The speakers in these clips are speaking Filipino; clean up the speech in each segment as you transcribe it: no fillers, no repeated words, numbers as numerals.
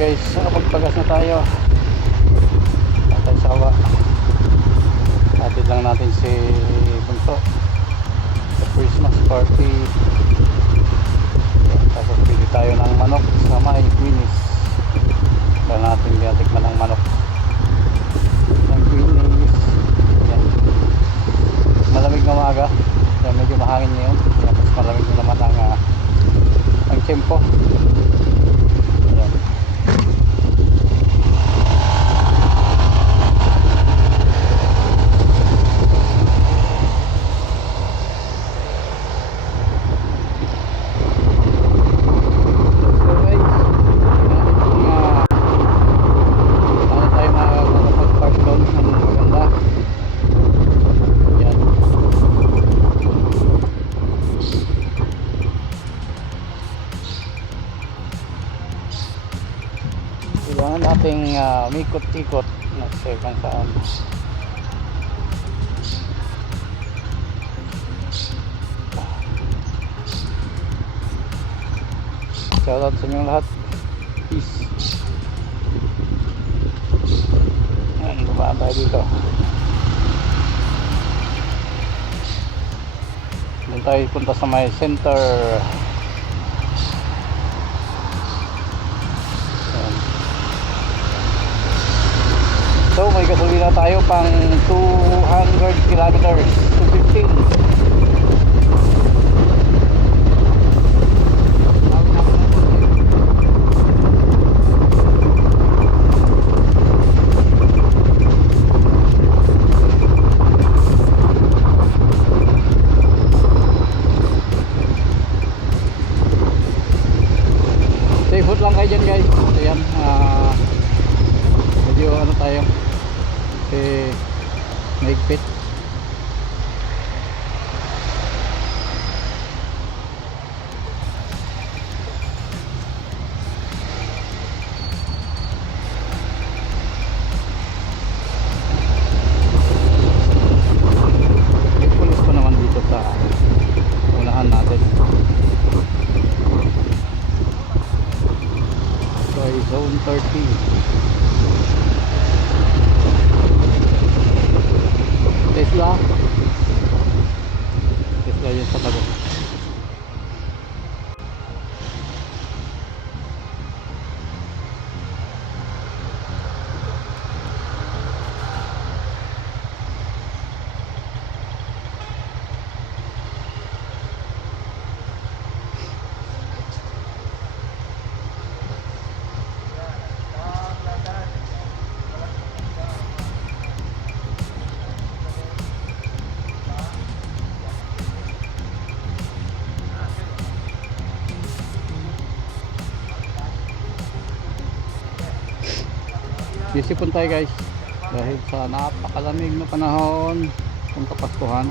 guys, nakapagpagas na tayo. Tatay sawa. Hatid lang natin si Bunso sa Christmas party. Tapos pili tayo ng manok sa May Queenies. Kaya natin tinatikman ng manok ng Queenies. Yan. Malamig na umaga. Yan, medyo mahangin ngayon. Tapos malamig na naman ang tempo. Yan. Kailangan nating umikot-ikot na kung saan. Shoutout sa inyong lahat. Peace. Ayan, baba tayo dito. Doon tayo punta sa may center. So may gasolina tayo pang 200 kilometers, 215. Stay put lang kayo dyan guys. Ayan, medyo ano tayo maigpit. May pulis pa naman dito sa unahan natin. So ay zone 30. Tesla yun sa tabi. Disipon tayo guys dahil sa napakalamig na panahon kung kapaskuhan.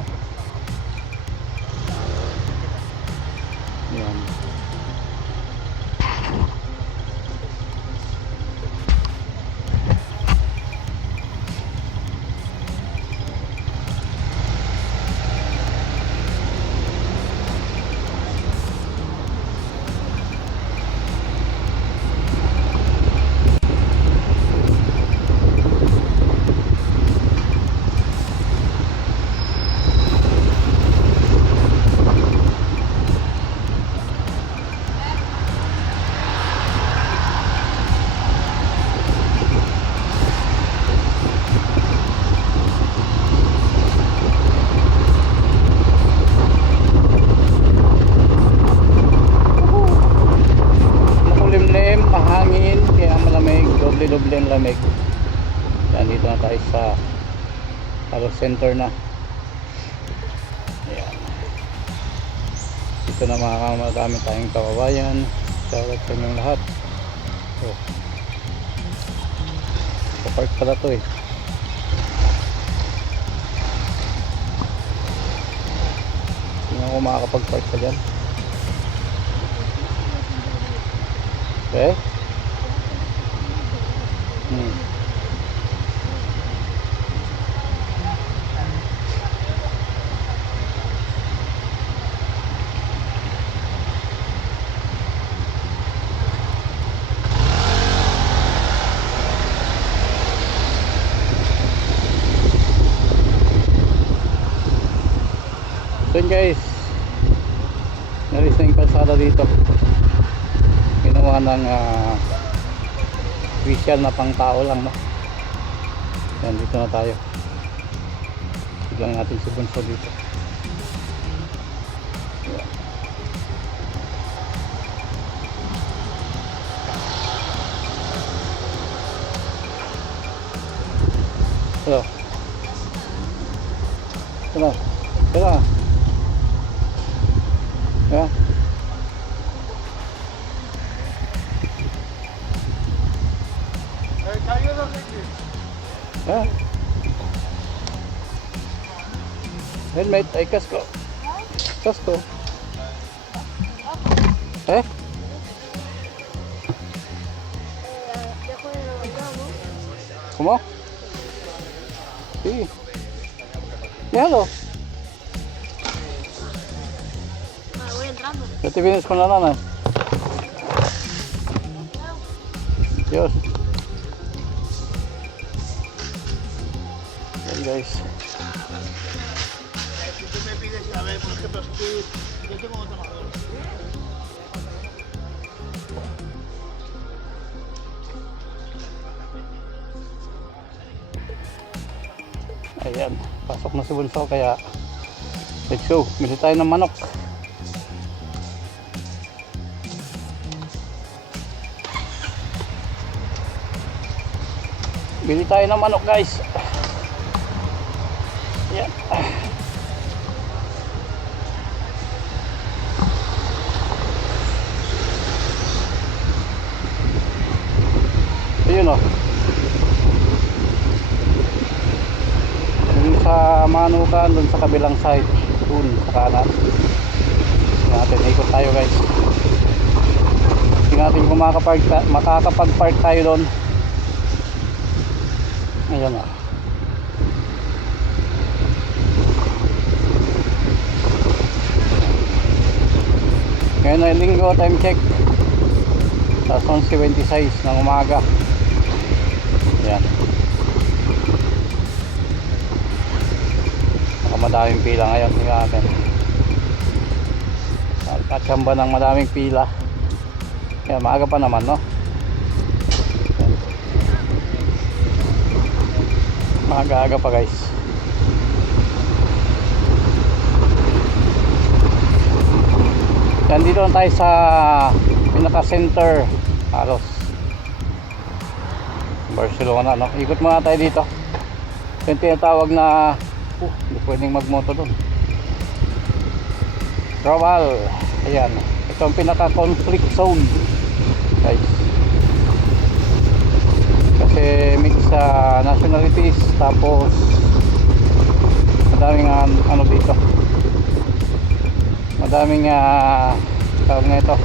Yan. Mahangin kaya malamig, doble ang lamig. Yan, dito na tayo sa halos center na. Ayan. Dito na marami tayong kababayan. Shoutout sa inyong lahat. So, park pala to eh. Hindi ako makakapag-park pa dyan. Okay? Then guys, nalis na yung kalsada dito. Ginawa ng official na pang tao lang, no? Yan, dito na tayo. Biglang natin si Bunso dito. Yan. Hello. Hello. Hello. Yeah. Yeah. Helmet, ay kasko. Kasko. Eh? ¿Cómo? Sí. Déjalo. Voy entrando. Ya te vienes con la lana. Dios. Bien, guys. Si tú me pides, a ver, por ejemplo, si yo tengo un tomador. Ayan, pasok na si Bunso kaya let's go, bili tayo ng manok. Bili tayo ng manok guys. Ayan. Ayun o. Sa Manukan, dun sa kabilang side, dun sa kanan. Natin ikot tayo guys. Tingnan natin kung makakapag-park tayo doon. Ayan o. Ngayon ay linggo, time check sa 11:26 ng umaga. Ayan. Madaming pila ngayon ng akin. Nakachamba ng madaming pila. Kaya maaga pa naman, no? Maaga-aga pa guys. Yan, dito na tayo sa pinaka-center halos Barcelona, no? Ikot muna tayo dito. Yung tinatawag na hindi pwedeng magmoto doon. Raval. Ayan. Ito ang pinaka-conflict zone guys. Kasi mix sa nationalities. Tapos madaming ano dito. Madaming tawag na ito,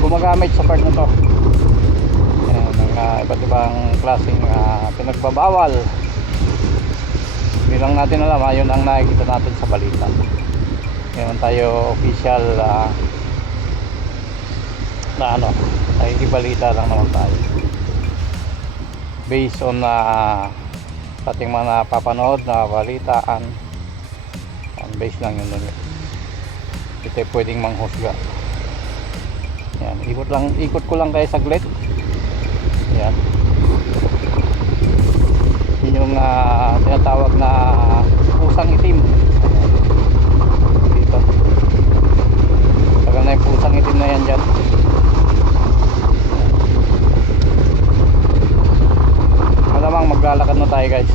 gumagamit sa part na to. Ayan, mga iba't ibang klaseng pinagbabawal. Hindi lang natin alam, yun ang nakikita natin sa balita. Ngayon tayo official na ano, nakikibalita lang naman tayo based on sa ating mga napapanood na balitaan. Based lang yun nun. Hindi tayo pwedeng manghusga. Yan, ikot ko lang kayo saglit. Yan. Yun yung tinatawag na pusang itim. Dito tagal na yung pusang itim na yan dyan. Malamang maglalakad na tayo guys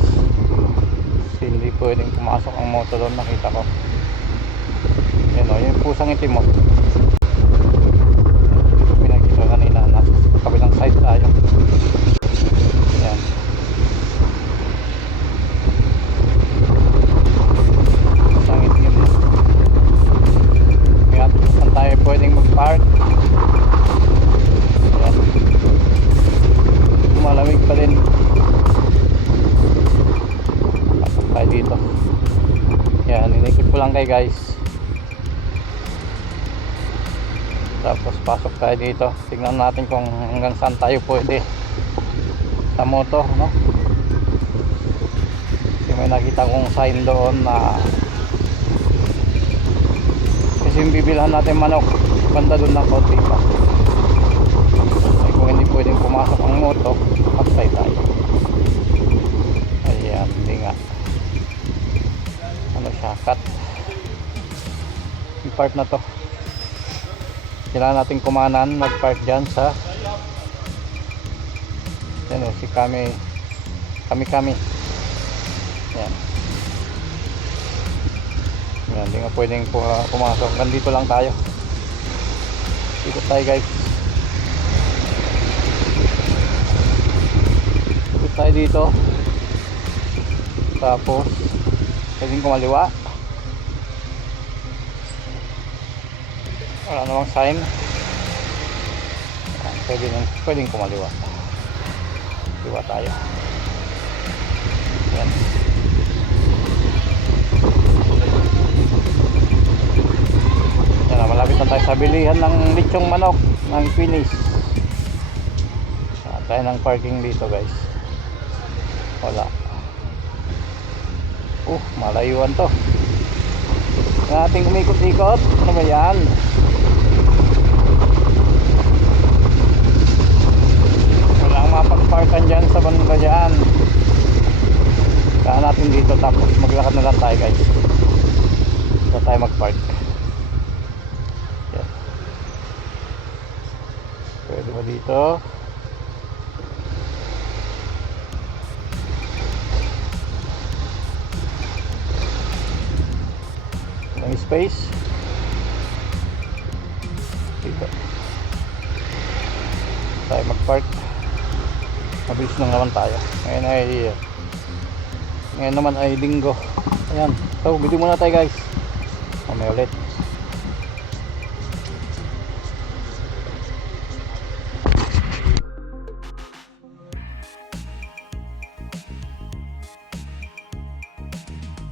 kasi hindi pwedeng pumasok ang motor doon, nakita ko. Yan o, yung pusang itim mo. Pinakita kanina, nasa kabilang side tayo. Yan. Tayo pwedeng mag-park. Ayan. Malamig pa din. Pasok tayo dito. Yan, inikot ko lang kayo guys. Tapos pasok tayo dito. Tingnan natin kung hanggang saan tayo pwede sa motor, no? Kasi may nakita kong sign doon na yung bibilhan natin manok banda doon ng konti pa. Ay kung hindi pwedeng pumasok ang moto, patay tayo. Ayan, hindi nga ano siya, cut yung part na to. Kailangan natin kumanan mag park dyan sa yan o, si kami yan. Yan, hindi nga pwedeng pumasok. Nandito lang tayo. Dito tayo guys. Dito tayo dito. Tapos pwedeng kumaliwa. Wala namang sign. Yan, pwedeng kumaliwa. Liwa tayo. Yan. Yan, malapit na tayo sa bilihan ng lechong manok ng Queenies. Tayo ng parking dito guys. Wala. Malayuan to. Yung ating umikot-ikot. Ano ba yan? Walang mapagparkan dyan sa banda dyan. Kaya natin dito tapos maglakad na lang tayo guys. Dito tayo magpark. Yan. Pwede ba dito? Walang space. Dito tayo magpark. Mabilis lang naman tayo. Ngayon naman ay linggo. Ayan. So, video muna tayo guys. Mamaya ulit.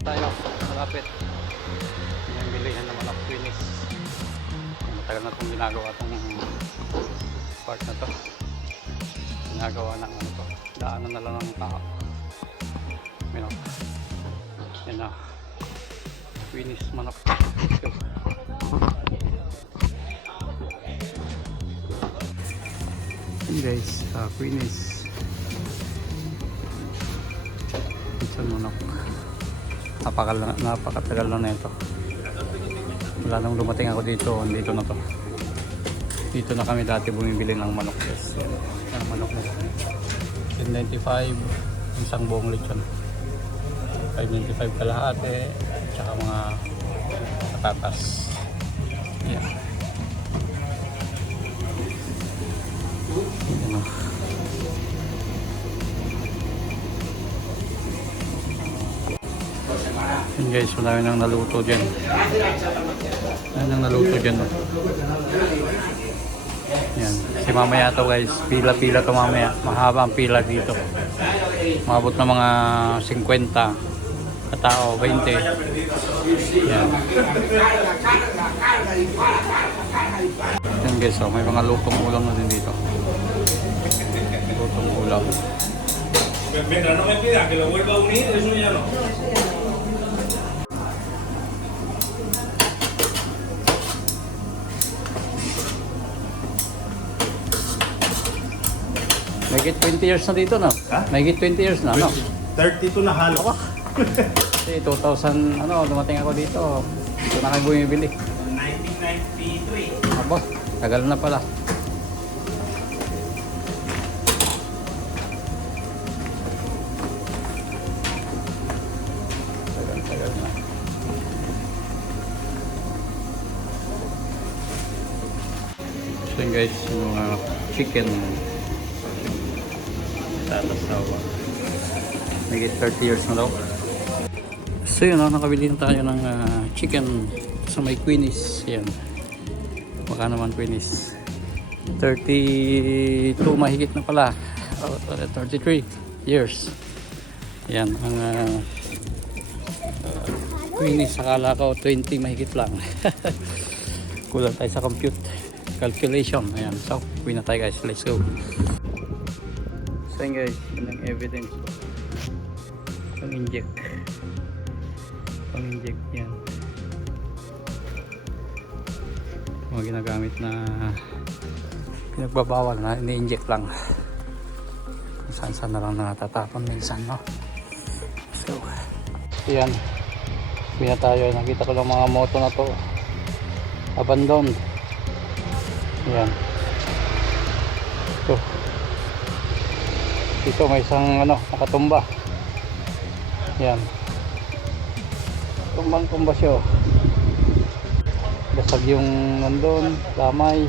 Tayo, malapit. Yung bilihan naman ng Queenies. Matagal na itong ginagawa itong part na to. Ginagawa ng ano to. Daanan na lang ng tao. Minok. Yan na. Queenies manok. Let's go. Yan guys, Queenies. Ito manok. Napakatagal na ito. Wala nang dumating ako dito. Dito na to. Dito na kami dati bumibili ng manok. Yes. Yan ang manok na. 10.95 isang buong lechon. 5.95 kalahati. Tsaka mga patatas. Yan. Yan o. Yan guys, marami nang naluto dyan. Yan ang naluto dyan. Yan. Si mamaya to guys, pila-pila to mamaya. Mahaba ang pila dito. Mabot na mga 50 katao, 20. Yan. Yan guys, may mga lutong ulam na din dito. Lutong ulam. Mientras no me pida que lo vuelva a unir, eso ya no. May higit 20 years na dito, no? Ha? May higit 20 years na, no? 32 na halo. Kasi 2000, dumating ako dito. Dito na kayo bumibili. 1993. Abo, tagal na pala. Tagal na. So yun guys, yung chicken. Tatasawa. May 30 years na daw. So yun, nakabili na tayo ng chicken sa may Queenies. Yan. Baka naman Queenies. 32 mahigit na pala. 33 years. Yan. Ang Queenies, akala ko 20 mahigit lang. Kulang tayo sa compute. Calculation. Ayan. So, uwi na tayo guys. Let's go. So yun guys, yun ang evidence ko. Pang-inject yan. mga ginagamit na pinagbabawal na ini-inject lang. Saan na lang natatapon minsan, no? So yan, sabi na tayo, nakita ko lang mga moto na to abandoned. Yan, ito dito may isang nakatumba. Yan, tumbang-tumba siya, oh. Basag yung nandun, lamay,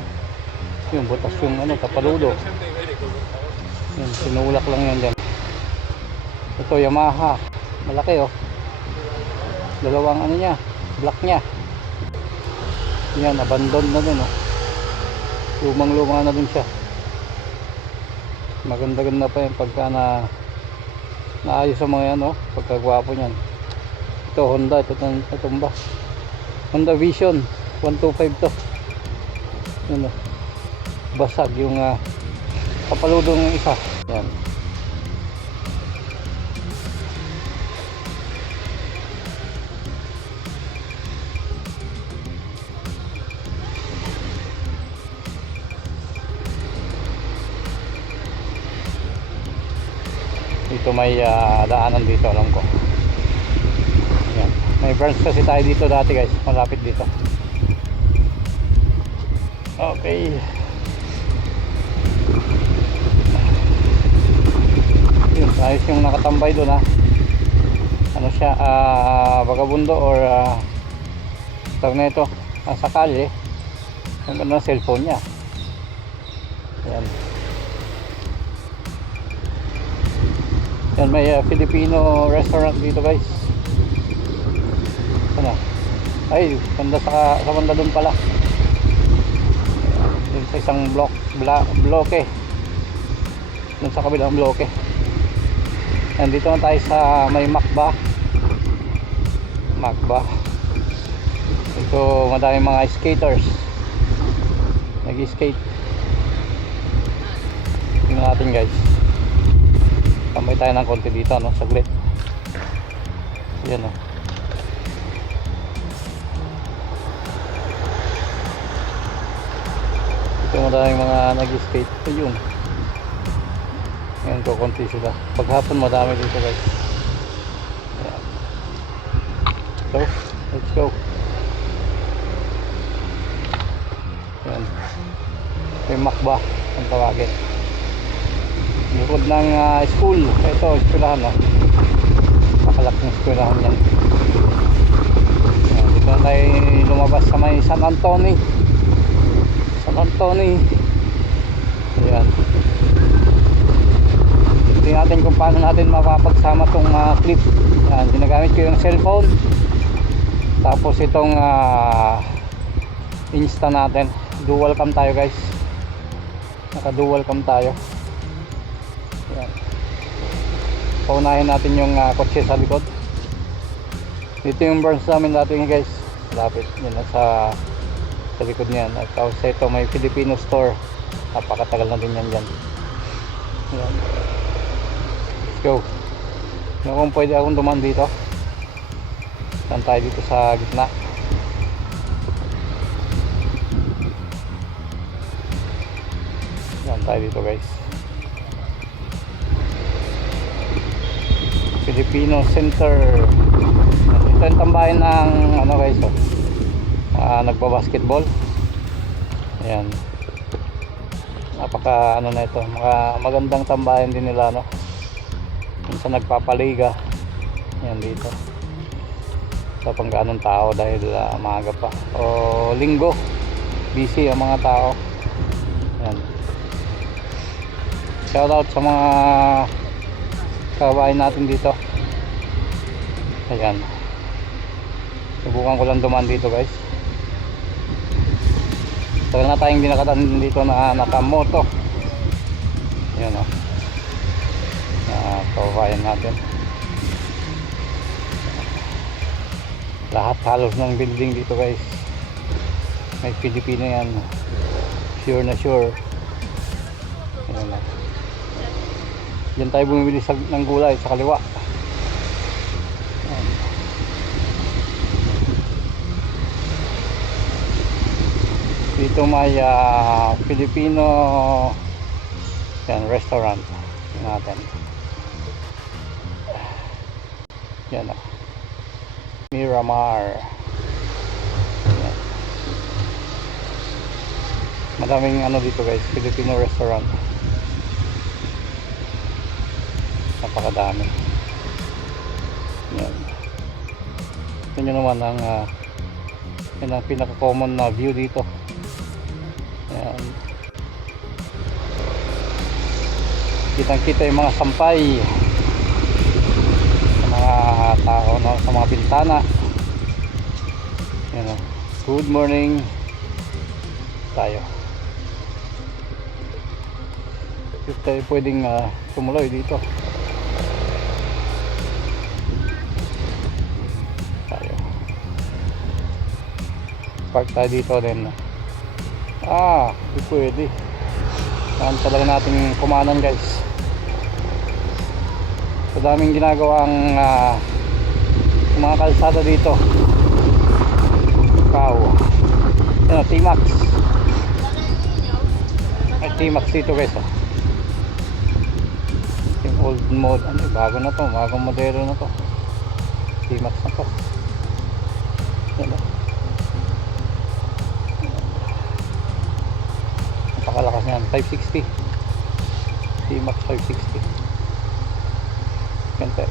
yung butas yung tapaludo. Yan, sinulak lang yan dyan. Ito Yamaha, malaki, oh. Dalawang niya, black nya. Yan, abandoned na din, oh. Lumang-luma na din siya. Maganda-ganda pa yan pagka naayos ang mga yan, oh. Pagkagwapo niyan. Ito Honda, ito natumba. Honda Vision 125 to. Yan, oh. Basag yung kapaludo ng isa. Yan. Dito may daanan dito, alam ko. Yan. May branch kasi tayo dito dati, guys, malapit dito. Okay. Yun, ayos yung nakatambay doon, ha. Ano siya, vagabundo or tawag na ito, sa kalye. Ang ganda ng cellphone niya. Yan. Yan, may Filipino restaurant dito, guys. Ano? Ay, banda sa banda doon pala. Doon sa isang bloke. Doon sa kabilang bloke. Yan, dito na tayo sa may Macba. Ito, madaming mga skaters. Nag-skate. Tingnan natin, guys. Tambay tayo ng konti dito, no? Saglit. Yan, no? Ito madaming mga nag-skate. Ayun. Ngayon ko konti sila. Paghapon madami dito, guys. Yan. So, let's go. Yan. May Macba ang tawagin. Likod ng school. Ito, eskwelahan, no? Pakalak ng eskwelahan yan. Dito na tayo lumabas sa may San Antonio. Ayan. Tingnan natin kung paano natin mapapagsama tong clip. Ayan, ginagamit ko yung cellphone. Tapos itong Insta natin. Dual cam tayo, guys. Naka dual cam tayo. Ayan. Paunahin natin yung kotse sa likod. Dito yung branch namin dati, guys. Lapit yun sa likod niyan. At tapos ito may Filipino store. Napakatagal na din yan dyan. Ayan. Let's go. Kung pwede akong dumaan dito. Saan tayo dito sa gitna. Saan tayo dito, guys. Filipino Center. Ito yung tambahin ng guys, nagbabasketball. Ayan. Napaka na ito, magandang tambahin din nila, no. Minsan nagpapaliga. Ayan dito. Sa pangganong tao dahil maaga pa o linggo, busy ang mga tao. Ayan. Shout out sa mga kababayan natin dito. Ayan. Subukan ko lang dumaan dito, guys. Tagal na tayong dinakatan dito na nakamoto. Ayan, o. Kababayan natin. Lahat halos ng building dito, guys, may Pilipino yan. Sure na sure. Ayan na. Diyan tayo bumibili ng gulay sa kaliwa. Dito may Filipino yan, restaurant natin. Yan Miramar. Yan. Madaming ano dito guys, Filipino restaurant. Napakadami. Yan. Ito nyo naman ang yan ang pinaka common na view dito. Yan. Kitang kita yung mga sampay sa mga tao sa mga bintana. Yan. Good morning tayo. If tayo pwedeng tumuloy dito tayo, park tayo dito din. Hindi pwede. Saan talaga natin kumanan guys. So daming ginagawang mga kalsada dito. Wow. Yan T-Max. Ay T-Max dito guys. Yung old mode. Bago na to. Bagong modelo na to. T-Max na to. Yan napakalakas niyan. 560. T-Max 560.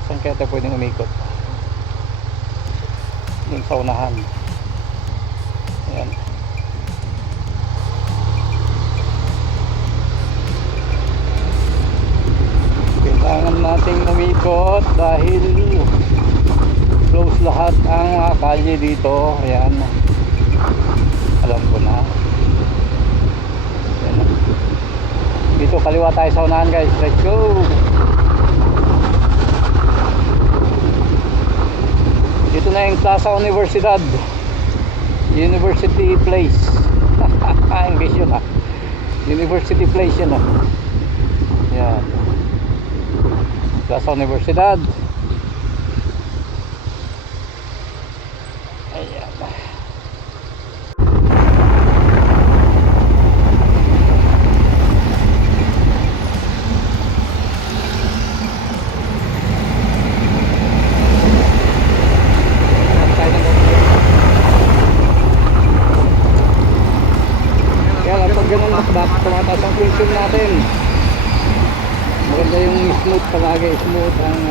Saan kaya tayo pwedeng umikot? Dun sa unahan. Ayan. Kailangan nating umikot dahil close lahat ang mga kalye dito. Ayan. Alam ko na. Ayan. Dito kaliwa tayo sa unahan guys. Let's go! Dito na yung Plaza Universidad. University Place. English yun University Place yun Yan. Plaza Universidad. Ayan. Dapat tumataas ang tension natin. Maganda yung smooth palagi. Smooth ang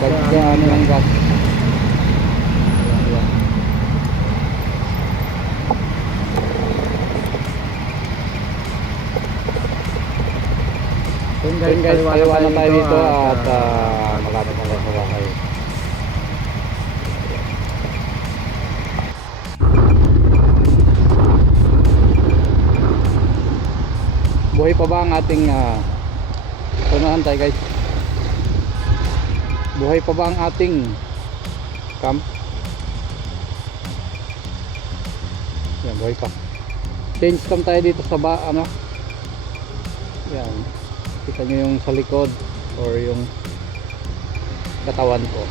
pagkaano ng gas. Yun guys, kaliwa na tayo dito at malapit na lang sa kayo. Buhay pa ba ang ating unahan tayo guys? Buhay pa ba ang ating camp? Yan, buhay pa. Change cam tayo dito sa yan, kita nyo yung sa likod or yung katawan ko.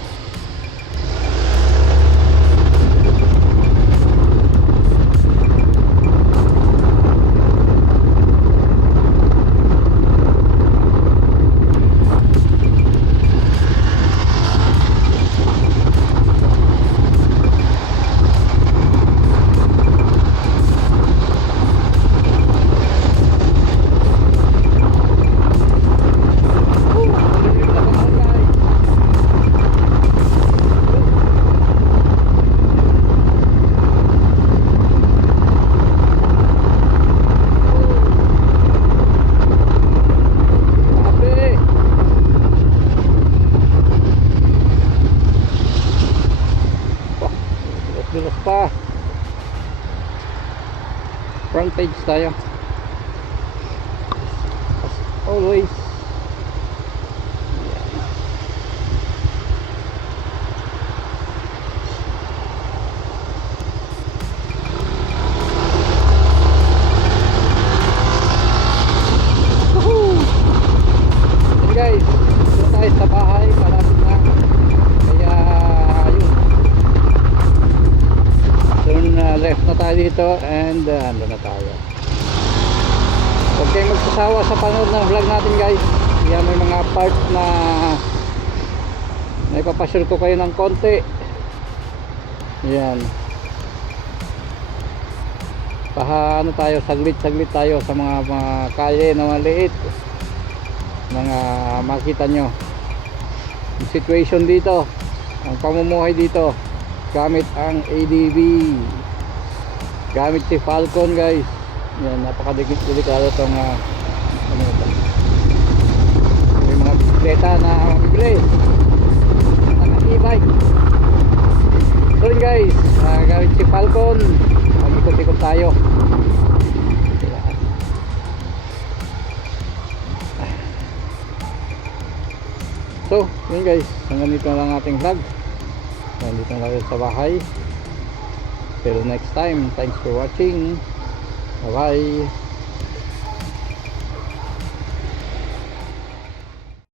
Pa front page tayo as always. Guys, doon tayo sa bahay, malapit na. Kaya ayun, turn left na tayo dito. dito and ando na tayo. Huwag kayong magsasawa sa panood ng vlog natin guys. Yan, may mga part na naipapashare ko kayo ng konti. Yan. Ano tayo, saglit tayo sa mga kalye na maliit. Mga makita nyo yung situation dito, ang pamumuhay dito gamit ang ADV, gamit si Falcon guys. Yan, napakadelikado itong ano ito, may mga bisikleta na mabibili, naka-e-bike. So yun guys, gamit si Falcon, mag-ikot-ikot tayo. So yun guys, hanggang dito na lang ating vlog. Nandito na tayo sa bahay. Till next time, thanks for watching. Bye bye.